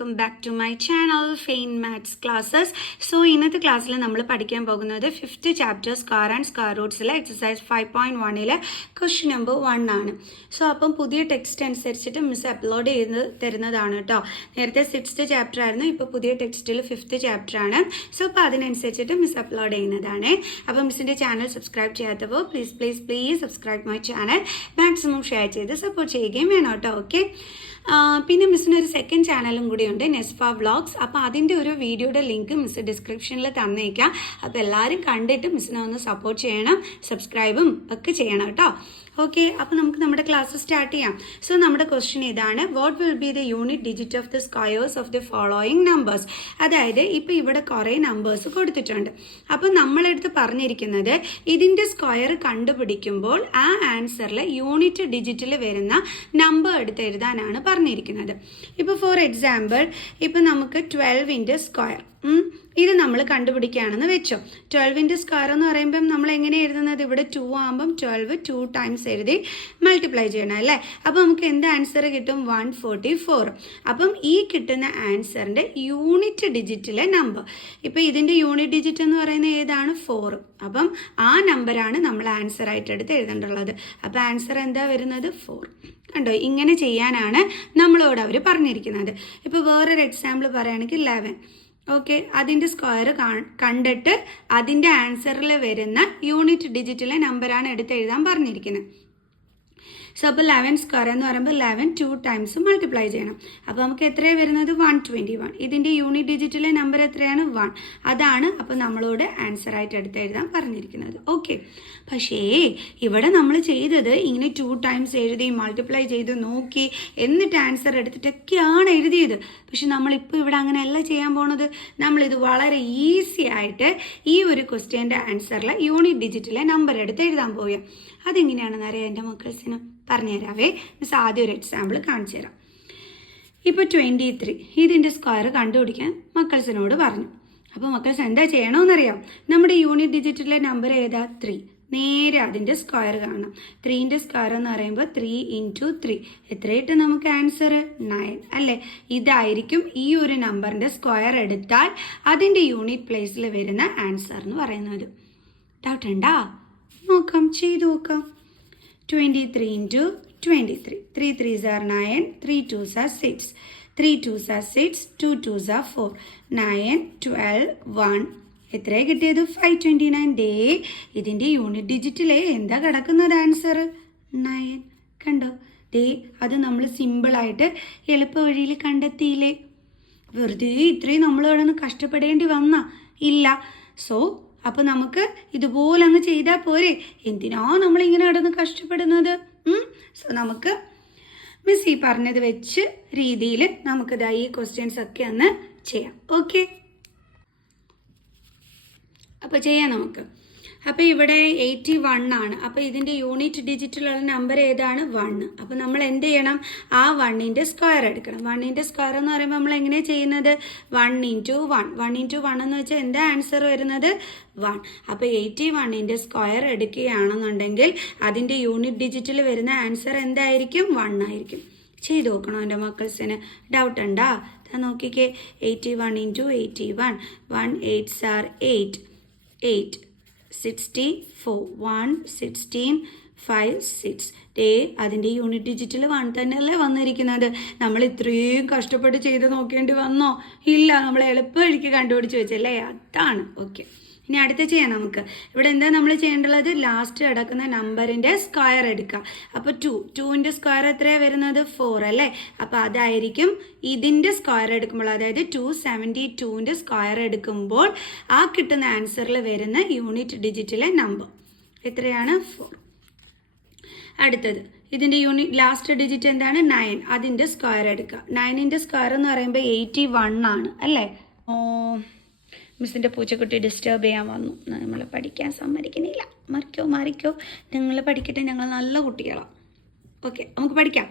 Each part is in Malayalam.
welcome back to my channel Fain Maths Classes. So ഇന്നത്തെ ക്ലാസ്സിൽ നമ്മൾ പഠിക്കാൻ പോകുന്നത് 5th chapter square and square റൂട്ട്സിലെ എക്സസൈസ് 5.1ലെ ക്വസ്റ്റ്യൻ നമ്പർ 1 ആണ്. സോ അപ്പം പുതിയ ടെക്സ്റ്റ് അനുസരിച്ചിട്ട് മിസ് അപ്ലോഡ് ചെയ്ത് തരുന്നതാണ് കേട്ടോ. നേരത്തെ 6th ചാപ്റ്റർ ആയിരുന്നു, ഇപ്പോൾ പുതിയ ടെക്സ്റ്റിൽ 5th ചാപ്റ്റർ ആണ്. സോ അപ്പോൾ അതിനനുസരിച്ചിട്ട് മിസ് അപ്ലോഡ് ചെയ്യുന്നതാണ്. അപ്പോൾ മിസ്സിൻ്റെ ചാനൽ സബ്സ്ക്രൈബ് ചെയ്യാത്തപ്പോൾ please subscribe my channel, maximum share ചെയ്ത് സപ്പോർട്ട് ചെയ്യുകയും വേണം കേട്ടോ. ഓക്കെ, പിന്നെ മിസ്സിന് ഒരു സെക്കൻഡ് ചാനലും കൂടിയുണ്ട്, നെസ്ഫ വ്ളോഗ്സ്. അപ്പോൾ അതിൻ്റെ ഒരു വീഡിയോയുടെ ലിങ്ക് മിസ് ഡിസ്ക്രിപ്ഷനിൽ തന്നേക്കാം. അപ്പോൾ എല്ലാവരും കണ്ടിട്ട് മിസ്സിനെ ഒന്ന് സപ്പോർട്ട് ചെയ്യണം, സബ്സ്ക്രൈബും ഒക്കെ ചെയ്യണം കേട്ടോ. ഓക്കെ, അപ്പോൾ നമുക്ക് നമ്മുടെ ക്ലാസ് സ്റ്റാർട്ട് ചെയ്യാം. സോ നമ്മുടെ ക്വസ്റ്റ്യൻ ഇതാണ്, what will be the unit digit of the squares of the following numbers. അതായത് ഇപ്പോൾ ഇവിടെ കുറേ നമ്പേഴ്സ് കൊടുത്തിട്ടുണ്ട്. അപ്പോൾ നമ്മളെടുത്ത് പറഞ്ഞിരിക്കുന്നത് ഇതിൻ്റെ സ്ക്വയർ കണ്ടുപിടിക്കുമ്പോൾ ആ ആൻസറിൽ യൂണിറ്റ് ഡിജിറ്റിൽ വരുന്ന നമ്പർ എടുത്ത് എഴുതാനാണ് പറഞ്ഞിരിക്കുന്നത്. ഇപ്പോൾ ഫോർ എക്സാമ്പിൾ, ഇപ്പോൾ നമുക്ക് 12ൻ്റെ സ്ക്വയർ ഇത് നമ്മൾ കണ്ടുപിടിക്കുകയാണെന്ന് വെച്ചോ. 12ൻ്റെ സ്ക്വയർ എന്ന് പറയുമ്പം നമ്മൾ എങ്ങനെ എഴുതുന്നത്, ഇവിടെ 2 ആകുമ്പം 12 2 ടൈംസ് എഴുതി മൾട്ടിപ്ലൈ ചെയ്യണം അല്ലേ. അപ്പോൾ നമുക്ക് എന്ത് ആൻസർ കിട്ടും, 144. അപ്പം ഈ കിട്ടുന്ന ആൻസറിൻ്റെ യൂണിറ്റ് ഡിജിറ്റിലെ നമ്പർ, ഇപ്പോൾ ഇതിൻ്റെ യൂണിറ്റ് ഡിജിറ്റ് എന്ന് പറയുന്നത് ഏതാണ്, 4. അപ്പം ആ നമ്പറാണ് നമ്മൾ ആൻസർ ആയിട്ട് എടുത്ത് എഴുതേണ്ടുള്ളത്. അപ്പോൾ ആൻസർ എന്താ വരുന്നത്, 4. കണ്ടോ, ഇങ്ങനെ ചെയ്യാനാണ് നമ്മളോട് അവർ പറഞ്ഞിരിക്കുന്നത്. ഇപ്പോൾ വേറൊരു എക്സാമ്പിൾ പറയുകയാണെങ്കിൽ 11. ഓക്കെ, അതിൻ്റെ സ്ക്വയർ കണ്ടിട്ട് അതിൻ്റെ ആൻസറിൽ വരുന്ന യൂണിറ്റ് ഡിജിറ്റിലെ നമ്പറാണ് എടുത്ത് എഴുതാൻ പറഞ്ഞിരിക്കുന്നത്. സോ അപ്പോൾ 11 സ്ക്വയർ എന്ന് പറയുമ്പോൾ 11 2 ടൈംസ് മൾട്ടിപ്ലൈ ചെയ്യണം. അപ്പോൾ നമുക്ക് എത്രയാണ് വരുന്നത്, 121. ഇതിൻ്റെ യൂണിറ്റ് ഡിജിറ്റിലെ നമ്പർ എത്രയാണ്, 1. അതാണ് അപ്പോൾ നമ്മളോട് ആൻസർ ആയിട്ട് എടുത്ത് എഴുതാൻ പറഞ്ഞിരിക്കുന്നത്. ഓക്കെ, പക്ഷേ ഇവിടെ നമ്മൾ ചെയ്തത് ഇങ്ങനെ 2 ടൈംസ് എഴുതി മൾട്ടിപ്ലൈ ചെയ്ത് നോക്കി എന്നിട്ട് ആൻസർ എടുത്തിട്ടൊക്കെയാണ് എഴുതിയത്. പക്ഷെ നമ്മളിപ്പോൾ ഇവിടെ അങ്ങനെയല്ല ചെയ്യാൻ പോണത്. നമ്മളിത് വളരെ ഈസി ആയിട്ട് ഈ ഒരു ക്വസ്റ്റ്യൻ്റെ ആൻസറിൽ യൂണിറ്റ് ഡിജിറ്റിലെ നമ്പർ എടുത്ത് എഴുതാൻ പോവുക. അതെങ്ങനെയാണെന്ന് അറിയാം എൻ്റെ മക്കൾസിന് പറഞ്ഞുതരാവേ. മിസ് ആദ്യം ഒരു എക്സാമ്പിൾ കാണിച്ചു തരാം. ഇപ്പോൾ 23 ഇതിൻ്റെ സ്ക്വയർ കണ്ടുപിടിക്കാൻ മക്കൾസിനോട് പറഞ്ഞു. അപ്പോൾ മക്കൾസ് എന്താ ചെയ്യണമെന്നറിയാം, നമ്മുടെ യൂണിറ്റ് ഡിജിറ്റിലെ നമ്പർ ഏതാ, 3. നേരെ അതിൻ്റെ സ്ക്വയർ കാണാം. 3ൻ്റെ സ്ക്വയർ എന്ന് പറയുമ്പോൾ 3 × 3 എത്രയിട്ട് നമുക്ക് ആൻസർ 9 അല്ലേ. ഇതായിരിക്കും ഈ ഒരു നമ്പറിൻ്റെ സ്ക്വയർ എടുത്താൽ അതിൻ്റെ യൂണിറ്റ് പ്ലേസിൽ വരുന്ന ആൻസർ എന്ന് പറയുന്നത്. ഡൗട്ട് ഉണ്ടാ, നോക്കാം, ചെയ്തു നോക്കാം. 23 × 23, 3 3s are 9, 3 2s are 6, 3 2s are 6, 2 2s are 4, 9 12 1 എത്രയാണ് കിട്ടിയത്, 529. ഡേ ഇതിൻ്റെ യൂണിറ്റ് ഡിജിറ്റിലെ എന്താ കിടക്കുന്നത് ആൻസർ, 9. കണ്ടോ, ഡേ അത് നമ്മൾ സിമ്പിളായിട്ട് എളുപ്പ വഴിയിൽ കണ്ടെത്തിയില്ലേ. വെറുതെ ഇത്രയും നമ്മൾ ഇവിടെ നിന്ന് കഷ്ടപ്പെടേണ്ടി വന്ന ഇല്ല. സോ അപ്പോൾ നമുക്ക് ഇതുപോലെ അങ്ങ് ചെയ്താൽ പോരെ, എന്തിനാ നമ്മളിങ്ങനെ കിടന്ന് കഷ്ടപ്പെടുന്നത്. സോ നമുക്ക് മിസ് ഈ പറഞ്ഞത് വെച്ച് രീതിയിൽ നമുക്കിതാ ഈ ക്വസ്റ്റ്യൻസ് ഒക്കെ ഒന്ന് ചെയ്യാം. ഓക്കെ, അപ്പോൾ ചെയ്യാം നമുക്ക്. അപ്പോൾ ഇവിടെ 81 ആണ്. അപ്പോൾ ഇതിൻ്റെ യൂണിറ്റ് ഡിജിറ്റിലുള്ള നമ്പർ ഏതാണ്, 1. അപ്പോൾ നമ്മൾ എന്ത് ചെയ്യണം, ആ 1ൻ്റെ സ്ക്വയർ എടുക്കണം. 1ൻ്റെ സ്ക്വയർ എന്ന് പറയുമ്പോൾ നമ്മൾ എങ്ങനെയാണ് ചെയ്യുന്നത്, 1 × 1. 1 × 1 എന്ന് വെച്ചാൽ എന്താ ആൻസർ വരുന്നത്, 1. അപ്പോൾ 81ൻ്റെ സ്ക്വയർ എടുക്കുകയാണെന്നുണ്ടെങ്കിൽ അതിൻ്റെ യൂണിറ്റ് ഡിജിറ്റിൽ വരുന്ന ആൻസർ എന്തായിരിക്കും, 1 ആയിരിക്കും. ചെയ്ത് നോക്കണം എൻ്റെ മക്കൾസിന്. ഡൗട്ട് ഉണ്ടാ, നോക്കിക്കേ. 81 × 81, 1 8s are 8, 8 64, 1 16 5 6. അതിൻ്റെ യൂണിറ്റ് ഡിജിറ്റിൽ 1 തന്നെയല്ലേ വന്നിരിക്കുന്നത്. നമ്മൾ ഇത്രയും കഷ്ടപ്പെട്ട് ചെയ്ത് നോക്കേണ്ടി വന്നോ, ഇല്ല, നമ്മൾ എളുപ്പ വഴിക്ക് കണ്ടുപിടിച്ച് വെച്ചല്ലേ, അതാണ്. ഓക്കെ, ഇനി അടുത്ത ചെയ്യാം നമുക്ക്. ഇവിടെ എന്താ നമ്മൾ ചെയ്യേണ്ടത്, ലാസ്റ്റ് കിടക്കുന്ന നമ്പറിൻ്റെ സ്ക്വയർ എടുക്കുക. അപ്പോൾ 2ൻ്റെ സ്ക്വയർ എത്രയാണ് വരുന്നത്, 4 അല്ലേ. അപ്പോൾ അതായിരിക്കും ഇതിൻ്റെ സ്ക്വയർ എടുക്കുമ്പോൾ, അതായത് 272ൻ്റെ സ്ക്വയർ എടുക്കുമ്പോൾ ആ കിട്ടുന്ന ആൻസറിൽ വരുന്ന യൂണിറ്റ് ഡിജിറ്റിലെ നമ്പർ എത്രയാണ്, 4. അടുത്തത് ഇതിൻ്റെ ലാസ്റ്റ് ഡിജിറ്റ് എന്താണ്, 9. അതിൻ്റെ സ്ക്വയർ എടുക്കുക. 9ൻ്റെ സ്ക്വയർ എന്ന് പറയുമ്പോൾ 81 ആണ് അല്ലേ. മിസ്സിൻ്റെ പൂച്ചക്കുട്ടി ഡിസ്റ്റർബ് ചെയ്യാൻ വന്നു, നമ്മൾ പഠിക്കാൻ സമ്മതിക്കുന്നില്ല. മറിക്കോ നിങ്ങൾ പഠിക്കട്ടെ, ഞങ്ങൾ നല്ല കുട്ടികളാണ്. ഓക്കെ, നമുക്ക് പഠിക്കാം.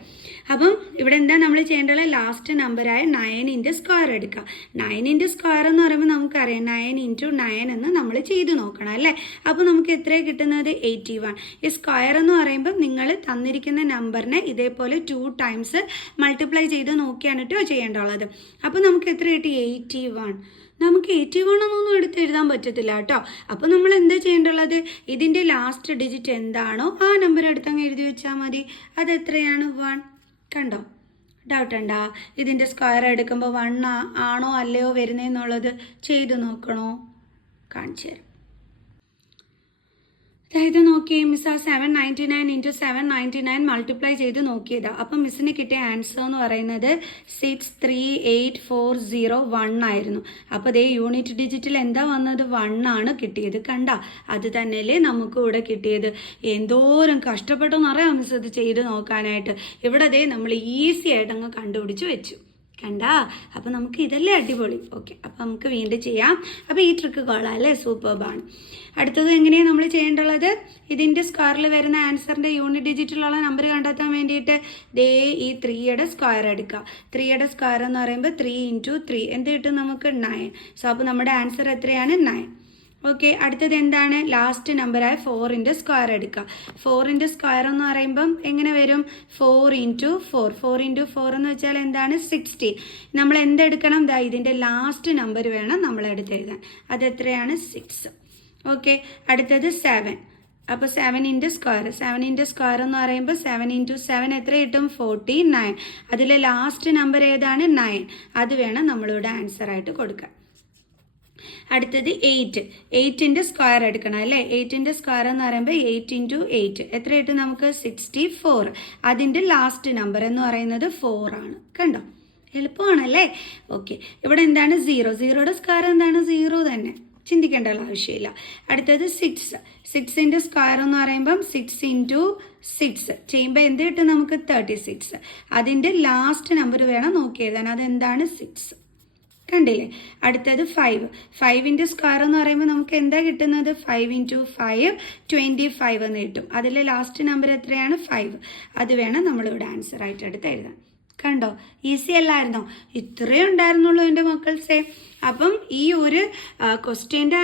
അപ്പം ഇവിടെ എന്താ നമ്മൾ ചെയ്യേണ്ടത്? ലാസ്റ്റ് നമ്പറായ 9 സ്ക്വയർ എടുക്കുക. 9 സ്ക്വയർ എന്ന് പറയുമ്പോൾ നമുക്കറിയാം 9 × 9 എന്ന് നമ്മൾ ചെയ്ത് നോക്കണം അല്ലേ. അപ്പോൾ നമുക്ക് എത്രയാണ് കിട്ടുന്നത്? 81. ഈ സ്ക്വയർ എന്ന് പറയുമ്പോൾ നിങ്ങൾ തന്നിരിക്കുന്ന നമ്പറിനെ ഇതേപോലെ 2 ടൈംസ് മൾട്ടിപ്ലൈ ചെയ്ത് നോക്കിയാണ് കേട്ടോ ചെയ്യേണ്ടുള്ളത്. അപ്പോൾ നമുക്ക് എത്ര കിട്ടി? 81. നമുക്ക് 81 എന്നൊന്നും എടുത്ത് എഴുതാൻ പറ്റത്തില്ല കേട്ടോ. അപ്പോൾ നമ്മൾ എന്താ ചെയ്യേണ്ടുള്ളത്? ഇതിൻ്റെ ലാസ്റ്റ് ഡിജിറ്റ് എന്താണോ ആ നമ്പർ എടുത്ത് അങ്ങ് എഴുതി വെച്ചാൽ മതി. അതെത്രയാണ്? 1. കണ്ടോ? ഡൗട്ട് ഉണ്ടോ? ഇതിൻ്റെ സ്ക്വയർ എടുക്കുമ്പോൾ 1 ആണോ അല്ലയോ വരുന്നതെന്നുള്ളത് ചെയ്ത് നോക്കണോ? കാണിച്ചു തരാം. അതായത് നോക്കിയേ, മിസ് ആ 799 × 799 മൾട്ടിപ്ലൈ ചെയ്ത് നോക്കിയതാണ്. അപ്പം മിസ്സിന് കിട്ടിയ ആൻസർ എന്ന് പറയുന്നത് 63841 ആയിരുന്നു. അപ്പോൾ അതേ യൂണിറ്റ് ഡിജിറ്റിൽ എന്താ വന്നത്? 1 ആണ് കിട്ടിയത്. കണ്ട, അത് തന്നെയല്ലേ നമുക്ക് ഇവിടെ കിട്ടിയത്. എന്തോരം കഷ്ടപ്പെട്ടെന്ന് അറിയാം മിസ് ഇത് ചെയ്ത് നോക്കാനായിട്ട്. ഇവിടെ അതേ നമ്മൾ ഈസി ആയിട്ട് അങ്ങ് കണ്ടുപിടിച്ച് വെച്ചു. കണ്ടാ? അപ്പം നമുക്ക് ഇതല്ലേ അടിപൊളി. ഓക്കെ, അപ്പം നമുക്ക് വീണ്ടും ചെയ്യാം. അപ്പോൾ ഈ ട്രിക്ക് കൊള്ളാം അല്ലേ, സൂപ്പർബാണ്. അടുത്തത് എങ്ങനെയാണ് നമ്മൾ ചെയ്യേണ്ടുള്ളത്? ഇതിൻ്റെ സ്ക്വയറിൽ വരുന്ന ആൻസറിൻ്റെ യൂണിറ്റ് ഡിജിറ്റിലുള്ള നമ്പർ കണ്ടെത്താൻ വേണ്ടിയിട്ട് ദേ ഈ 3യുടെ സ്ക്വയർ എടുക്കുക. 3യുടെ സ്ക്വയർ എന്ന് പറയുമ്പോൾ 3 × 3 എന്ത് കിട്ടും നമുക്ക്? 9. സോ അപ്പോൾ നമ്മുടെ ആൻസർ എത്രയാണ്? 9. ഓക്കെ, അടുത്തത് എന്താണ്? ലാസ്റ്റ് നമ്പറായ 4ൻ്റെ സ്ക്വയർ എടുക്കുക. 4ൻ്റെ സ്ക്വയർ എന്ന് പറയുമ്പം എങ്ങനെ വരും? 4 × 4. 4 × 4 എന്ന് വെച്ചാൽ എന്താണ്? 16. നമ്മൾ എന്തെടുക്കണം? ദാ ഇതിൻ്റെ ലാസ്റ്റ് നമ്പർ വേണം നമ്മൾ എടുത്തെഴുതാൻ. അതെത്രയാണ്? 6. ഓക്കെ, അടുത്തത് 7. അപ്പോൾ 7ൻ്റെ സ്ക്വയർ. 7ൻ്റെ സ്ക്വയർ എന്ന് പറയുമ്പോൾ 7 × 7 എത്ര കിട്ടും? 49. അതിലെ ലാസ്റ്റ് നമ്പർ ഏതാണ്? 9. അത് വേണം നമ്മളിവിടെ ആൻസറായിട്ട് കൊടുക്കാൻ. അടുത്തത് 8. 8ൻ്റെ സ്ക്വയർ എടുക്കണം അല്ലേ. 8ൻ്റെ സ്ക്വയർ എന്ന് പറയുമ്പോൾ 8 × 8 എത്ര കിട്ടും നമുക്ക്? 64. അതിൻ്റെ ലാസ്റ്റ് നമ്പർ എന്ന് പറയുന്നത് 4 ആണ്. കണ്ടോ? എളുപ്പമാണല്ലേ. ഓക്കെ, ഇവിടെ എന്താണ്? 0. 0യുടെ സ്ക്വയർ എന്താണ്? 0 തന്നെ, ചിന്തിക്കേണ്ട ആവശ്യമില്ല. അടുത്തത് 6. 6ൻ്റെ സ്ക്വയർ എന്ന് പറയുമ്പം 6 × 6 ചെയ്യുമ്പോൾ എന്ത് കിട്ടും നമുക്ക്? 36. അതിൻ്റെ ലാസ്റ്റ് നമ്പർ വേണം നോക്കി എഴുതാൻ. അതെന്താണ്? 6. കണ്ടില്ലേ? അടുത്തത് 5. 5ൻ്റെ സ്ക്വയർ എന്ന് പറയുമ്പോൾ നമുക്ക് എന്താ കിട്ടുന്നത്? 5 × 5 25 എന്ന് കിട്ടും. അതിലെ ലാസ്റ്റ് നമ്പർ എത്രയാണ്? 5. അത് വേണം നമ്മളിവിടെ ആൻസറായിട്ട് എടുത്ത് എഴുതാൻ. കണ്ടോ? ഈസി അല്ലായിരുന്നോ? ഇത്രയേ ഉണ്ടായിരുന്നുള്ളൂ എൻ്റെ മക്കൾസേ. അപ്പം ഈ ഒരു ക്വസ്റ്റ്യൻ്റെ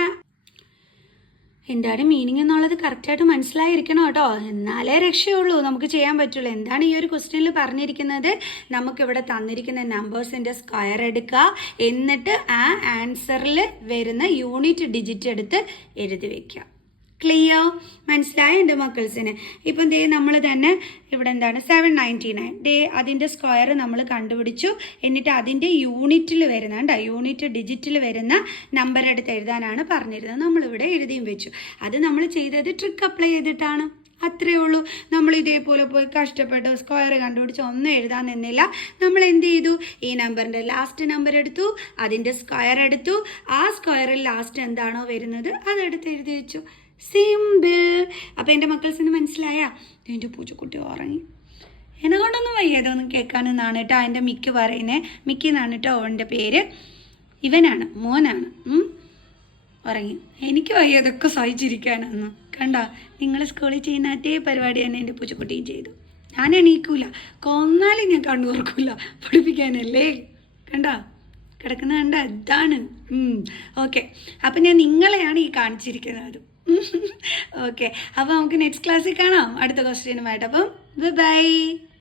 എന്താണ് മീനിങ് എന്നുള്ളത് കറക്റ്റായിട്ട് മനസ്സിലായിരിക്കണം കേട്ടോ. എന്നാലേ രക്ഷയുള്ളൂ, നമുക്ക് ചെയ്യാൻ പറ്റുള്ളൂ. എന്താണ് ഈ ഒരു ക്വസ്റ്റ്യനിൽ പറഞ്ഞിരിക്കുന്നത്? നമുക്കിവിടെ തന്നിരിക്കുന്ന നമ്പേഴ്സിൻ്റെ സ്ക്വയർ എടുക്കുക, എന്നിട്ട് ആ ആൻസറിൽ വരുന്ന യൂണിറ്റ് ഡിജിറ്റ് എടുത്ത് എഴുതി വയ്ക്കുക. ക്ലിയർ? മനസ്സിലായ എൻ്റെ മക്കൾസിന്? ഇപ്പം ദേ നമ്മൾ തന്നെ ഇവിടെ എന്താണ് 799 ഡേ അതിൻ്റെ സ്ക്വയർ നമ്മൾ കണ്ടുപിടിച്ചു. എന്നിട്ട് അതിൻ്റെ യൂണിറ്റിൽ വരുന്ന യൂണിറ്റ് ഡിജിറ്റിൽ വരുന്ന നമ്പർ എടുത്ത് എഴുതാനാണ് പറഞ്ഞിരുന്നത്. നമ്മളിവിടെ എഴുതിയും വെച്ചു. അത് നമ്മൾ ചെയ്തത് ട്രിക്ക് അപ്ലൈ ചെയ്തിട്ടാണ്. അത്രയേ ഉള്ളൂ. നമ്മൾ ഇതേപോലെ പോയി കഷ്ടപ്പെട്ട് സ്ക്വയർ കണ്ടുപിടിച്ച് ഒന്നും എഴുതാൻ നിന്നില്ല. നമ്മൾ എന്ത് ചെയ്തു? ഈ നമ്പറിൻ്റെ ലാസ്റ്റ് നമ്പർ എടുത്തു, അതിൻ്റെ സ്ക്വയർ എടുത്തു, ആ സ്ക്വയറിൽ ലാസ്റ്റ് എന്താണോ വരുന്നത് അതെടുത്ത് എഴുതി വെച്ചു. സിമ്പിൾ. അപ്പം എൻ്റെ മക്കൾസിന് മനസ്സിലായ? എൻ്റെ പൂച്ചക്കുട്ടി ഉറങ്ങി. എന്നെ കൊണ്ടൊന്നും വയ്യ ഇതൊന്നും കേൾക്കാനെന്നാണ് കേട്ടോ എൻ്റെ മിക്ക് പറയുന്നത്. മിക്കി എന്നാണ് കേട്ടോ അവൻ്റെ പേര്. ഇവനാണ്, മോനാണ്. ഉറങ്ങി. എനിക്ക് വയ്യ ഇതൊക്കെ സഹിച്ചിരിക്കാനൊന്നും. കണ്ടോ? നിങ്ങൾ സ്കൂളിൽ ചെയ്യുന്ന അതേ പരിപാടി തന്നെ എൻ്റെ പൂച്ചക്കുട്ടിയും ചെയ്തു. ഞാൻ എണീക്കൂല, കൊന്നാലും ഞാൻ കണ്ണു തുറക്കൂല, പഠിപ്പിക്കാനല്ലേ. കണ്ടോ? കിടക്കുന്ന കണ്ട ഇതാണ്. ഓക്കെ, അപ്പം ഞാൻ നിങ്ങളെയാണ് ഈ കാണിച്ചിരിക്കുന്നത്. ഓക്കെ, അപ്പോൾ നമുക്ക് നെക്സ്റ്റ് ക്ലാസ്സിൽ കാണാം അടുത്ത ക്വസ്റ്റ്യനുമായിട്ട്. അപ്പം ബൈ.